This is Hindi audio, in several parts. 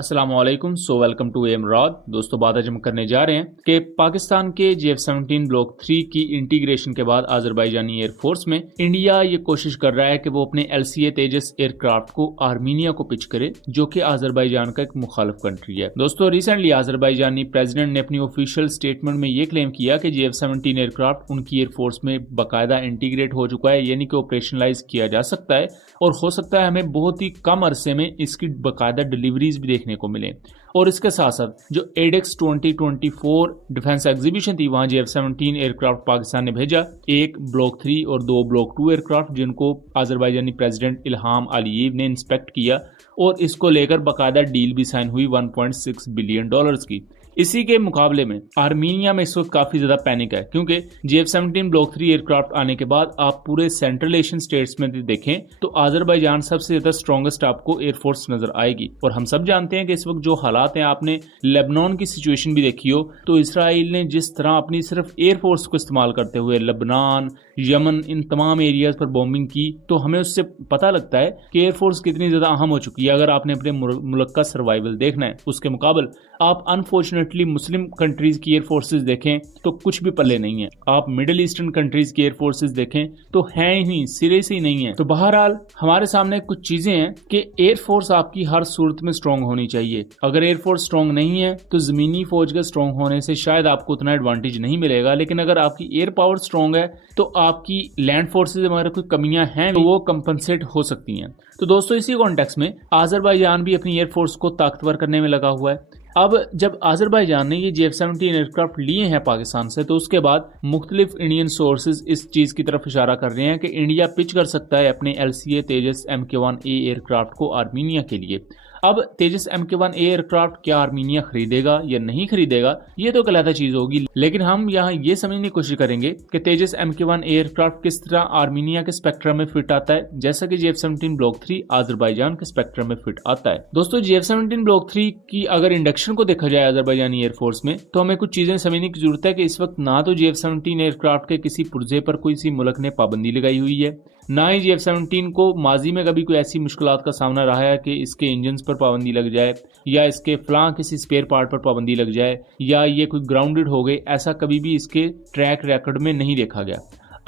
अस्सलाम वालेकुम। वेलकम टू एमराद। दोस्तों, बात आज हम करने जा रहे हैं कि पाकिस्तान के JF-17 ब्लॉक 3 की इंटीग्रेशन के बाद आज़रबाईजानी एयरफोर्स में इंडिया ये कोशिश कर रहा है कि वो अपने LCA तेजस एयरक्राफ्ट को आर्मीनिया को पिच करे, जो कि आज़रबाईजान का एक मुखालिफ कंट्री है। दोस्तों, रिसेंटली आज़रबाईजानी प्रेसिडेंट ने अपनी ऑफिशियल स्टेटमेंट में ये क्लेम किया कि JF-17 एयरक्राफ्ट उनकी एयरफोर्स में बाकायदा इंटीग्रेट हो चुका है, यानी कि ऑपरेशनलाइज किया जा सकता है और हो सकता है हमें बहुत ही कम अरसे में इसकी बाकायदा डिलीवरीज भी देखने को मिले। और इसके साथ साथ जो एडेक्स 2024 डिफेंस एग्जीबिशन थी, वहां JF-17 एयरक्राफ्ट पाकिस्तान ने भेजा, एक ब्लॉक 3 और 2 ब्लॉक 2 एयरक्राफ्ट, जिनको आज़रबाईजानी प्रेसिडेंट इल्हाम अलीयेव ने इंस्पेक्ट किया और इसको लेकर बाकायदा डील भी साइन हुई $1.6 बिलियन की। इसी के मुकाबले में आर्मीनिया में इस वक्त काफी ज्यादा पैनिक है, क्योंकि JF-17 ब्लॉक 3 एयरक्राफ्ट आने के बाद आप पूरे सेंट्रल एशियन स्टेट्स में देखें तो आज़रबाईजान सबसे ज्यादा स्ट्रॉन्गेस्ट आपको एयरफोर्स नजर आएगी। और हम सब जानते हैं कि इस वक्त जो हालात हैं, आपने लेबनान की सिचुएशन भी देखी हो, तो इसराइल ने जिस तरह अपनी सिर्फ एयरफोर्स को इस्तेमाल करते हुए लेबनान, यमन, इन तमाम एरियाज पर बॉम्बिंग की, तो हमें उससे पता लगता है कि एयरफोर्स कितनी ज्यादा अहम हो चुकी है अगर आपने अपने मुल्क का सर्वाइवल देखना है। उसके मुकाबले आप अनफॉर्चुनेटली मुस्लिम कंट्रीज की एयरफोर्सेज देखें तो कुछ भी पल्ले नहीं है। आप मिडिल ईस्टर्न कंट्रीज की एयरफोर्सेज देखें तो है ही नहीं, सिरे से ही नहीं है। तो बहरहाल हमारे सामने कुछ चीजें हैं कि एयरफोर्स आपकी हर सूरत में स्ट्रांग होनी चाहिए। अगर एयरफोर्स स्ट्रांग नहीं है तो जमीनी फौज के स्ट्रांग होने से शायद आपको उतना एडवांटेज नहीं मिलेगा, लेकिन अगर आपकी एयर पावर स्ट्रांग है तो आपकी लैंड फोर्सेज में अगर कोई कमियां हैं तो वो कंपनसेट हो सकती हैं। तो दोस्तों, इसी कॉन्टेक्स्ट में आज़रबाईजान भी अपनी एयरफोर्स को ताकतवर करने में लगा हुआ है। अब जब आज़रबाईजान ने ये JF-17 एयरक्राफ्ट लिए हैं पाकिस्तान से, तो उसके बाद मुख्तलिफ इंडियन सोर्सेज इस चीज की तरफ इशारा कर रहे हैं कि इंडिया पिच कर सकता है अपने LCA तेजस MK1A एयरक्राफ्ट को आर्मीनिया के लिए। अब तेजस MK1A एयरक्राफ्ट क्या आर्मीनिया खरीदेगा या नहीं खरीदेगा, ये तो अलग चीज होगी, लेकिन हम यहाँ ये समझने की कोशिश करेंगे कि तेजस MK1 एयरक्राफ्ट किस तरह आर्मीनिया के स्पेक्ट्रम में फिट आता है, जैसा कि JF-17 ब्लॉक 3 आज़रबाईजान के स्पेक्ट्रम में फिट आता है। दोस्तों, JF-17 ब्लॉक 3 की अगर इंडक्शन को देखा जाए आज़रबाईजानी एयरफोर्स में, तो हमें कुछ चीजें समझने की जरूरत है कि इस वक्त ना तो JF-17 एयरक्राफ्ट के किसी पुर्जे पर कोई सी मुल्क ने पाबंदी लगाई हुई है, ना ही JF-17 को माजी में कभी कोई ऐसी मुश्किलात का सामना रहा है कि इसके इंजन पर पाबंदी लग जाए या इसके फलां किसी स्पेयर पार्ट पर पाबंदी लग जाए या ये कोई ग्राउंडेड हो गए। ऐसा कभी भी इसके ट्रैक रिकॉर्ड में नहीं देखा गया।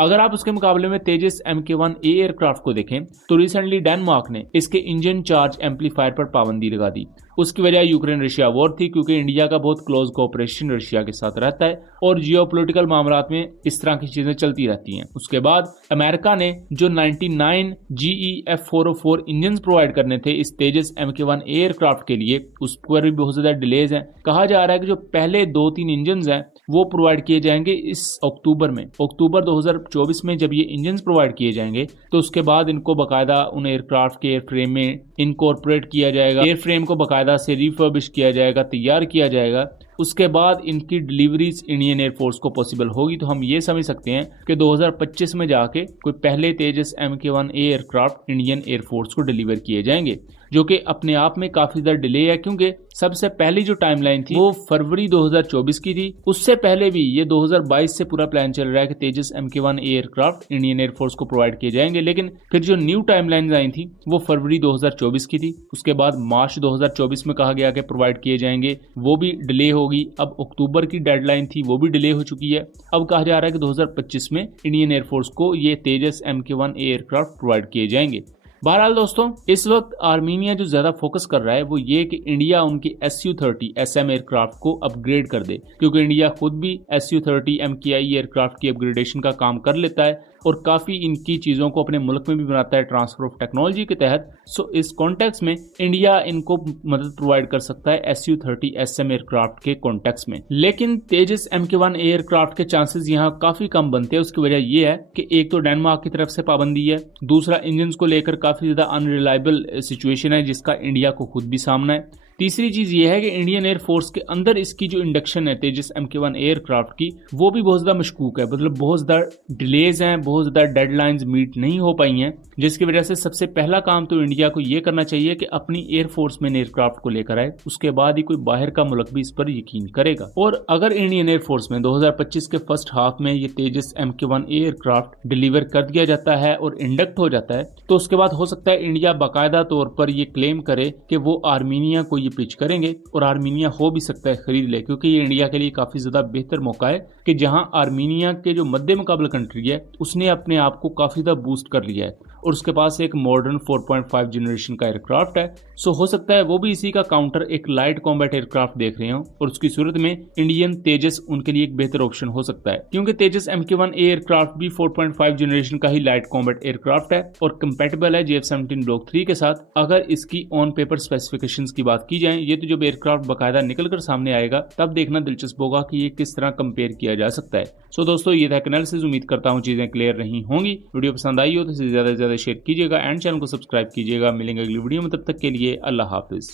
अगर आप उसके मुकाबले में तेजस MK1A एयरक्राफ्ट को देखें तो रिसेंटली डेनमार्क ने इसके इंजन चार्ज एम्पलीफायर पर पाबंदी लगा दी। उसकी वजह यूक्रेन रशिया वॉर थी, क्योंकि इंडिया का बहुत क्लोज कोऑपरेशन रशिया के साथ रहता है और जियोपॉलिटिकल मामलात में इस तरह की चीजें चलती रहती हैं। उसके बाद अमेरिका ने जो 99 GE F404 इंजन प्रोवाइड करने थे इस तेजस MK1A एयरक्राफ्ट के लिए, उस पर भी बहुत ज्यादा डिलेज हैं। कहा जा रहा है कि जो पहले 2-3 इंजन हैं वो प्रोवाइड किए जाएंगे इस अक्टूबर 2024 में। जब ये इंजन प्रोवाइड किए जाएंगे तो उसके बाद इनको बाकायदा उन एयरक्राफ्ट के एयरफ्रेम में इनकॉर्पोरेट किया जाएगा, एयरफ्रेम को बाकायदा से रिफर्बिश किया जाएगा, तैयार किया जाएगा। उसके बाद इनकी डिलीवरीज इंडियन एयरफोर्स को पॉसिबल होगी। तो हम ये समझ सकते हैं कि 2025 में जाके कोई पहले तेजस MK1A एयरक्राफ्ट इंडियन एयरफोर्स को डिलीवर किए जाएंगे, जो कि अपने आप में काफी ज्यादा डिले है, क्योंकि सबसे पहली जो टाइमलाइन थी वो फरवरी 2024 की थी। उससे पहले भी ये 2022 से पूरा प्लान चल रहा है कि तेजस MK1A एयरक्राफ्ट इंडियन एयरफोर्स को प्रोवाइड किए जाएंगे, लेकिन फिर जो न्यू टाइमलाइन आई थी वो फरवरी 2024 की थी। उसके बाद मार्च 2024 में कहा गया कि प्रोवाइड किए जाएंगे, वो भी डिले होगी। अब अक्टूबर की डेडलाइन थी, वो भी डिले हो चुकी है। अब कहा जा रहा है कि 2025 में इंडियन एयरफोर्स को ये तेजस MK1A एयरक्राफ्ट प्रोवाइड किए जाएंगे। बहरहाल दोस्तों, इस वक्त आर्मीनिया जो ज्यादा फोकस कर रहा है वो ये कि इंडिया उनकी Su-30 SM एयरक्राफ्ट को अपग्रेड कर दे, क्योंकि इंडिया खुद भी Su-30 MKI एयरक्राफ्ट की अपग्रेडेशन का काम कर लेता है और काफी इनकी चीजों को अपने मुल्क में भी बनाता है ट्रांसफर ऑफ टेक्नोलॉजी के तहत। सो इस कॉन्टेक्स्ट में इंडिया इनको मदद प्रोवाइड कर सकता है Su-30 SM एयरक्राफ्ट के कॉन्टेक्स्ट में। लेकिन तेजस MK1A एयरक्राफ्ट के चांसेस यहाँ काफी कम बनते हैं। उसकी वजह यह है कि एक तो डेनमार्क की तरफ से पाबंदी है, दूसरा इंजन को लेकर काफी ज्यादा अनरिलायबल सिचुएशन है जिसका इंडिया को खुद भी सामना है। तीसरी चीज ये है कि इंडियन एयरफोर्स के अंदर इसकी जो इंडक्शन है तेजस MK1 एयरक्राफ्ट की, वो भी बहुत ज्यादा मशकूक है। मतलब बहुत ज्यादा डिलेज हैं, बहुत ज्यादा डेडलाइंस मीट नहीं हो पाई हैं, जिसकी वजह से सबसे पहला काम तो इंडिया को ये करना चाहिए कि अपनी एयरफोर्स में एयरक्राफ्ट को लेकर आए, उसके बाद ही कोई बाहर का मुल्क भी इस पर यकीन करेगा। और अगर इंडियन एयरफोर्स में 2025 के फर्स्ट हाफ में ये तेजस MK1 एयरक्राफ्ट डिलीवर कर दिया जाता है और इंडक्ट हो जाता है, तो उसके बाद हो सकता है इंडिया बाकायदा तौर पर ये क्लेम करे कि वो आर्मीनिया को ये पिच करेंगे और आर्मीनिया हो भी सकता है खरीद ले, क्योंकि ये इंडिया के लिए काफी ज्यादा बेहतर मौका है कि जहां आर्मीनिया के जो मध्य मुकाबला कंट्री है उसने अपने आप को काफी ज्यादा बूस्ट कर लिया है और उसके पास एक मॉडर्न 4.5 जनरेशन का एयरक्राफ्ट है। सो हो सकता है वो भी इसी का काउंटर एक लाइट कॉम्बैट एयरक्राफ्ट देख रहे हो और उसकी सूरत में इंडियन तेजस उनके लिए एक बेहतर ऑप्शन हो सकता है, क्योंकि तेजस MK1 एयरक्राफ्ट भी 4.5 जनरेशन का ही लाइट कॉम्बैट एयरक्राफ्ट है और कंपेटेबल है JF-17 ब्लॉक 3 के साथ। अगर इसकी ऑन पेपर स्पेसिफिकेशंस की बात की जाए, ये तो जब एयरक्राफ्ट बकायदा निकलकर सामने आएगा तब देखना दिलचस्प होगा कि ये किस तरह कंपेयर किया जा सकता है। सो दोस्तों, ये था एनालिसिस। उम्मीद करता हूँ चीजें क्लियर रही होंगी। वीडियो पसंद आई हो तो इसे ज्यादा से ज्यादा शेयर कीजिएगा एंड चैनल को सब्सक्राइब कीजिएगा। मिलेंगे अगली वीडियो में, तब तक के लिए अल्लाह हाफिज।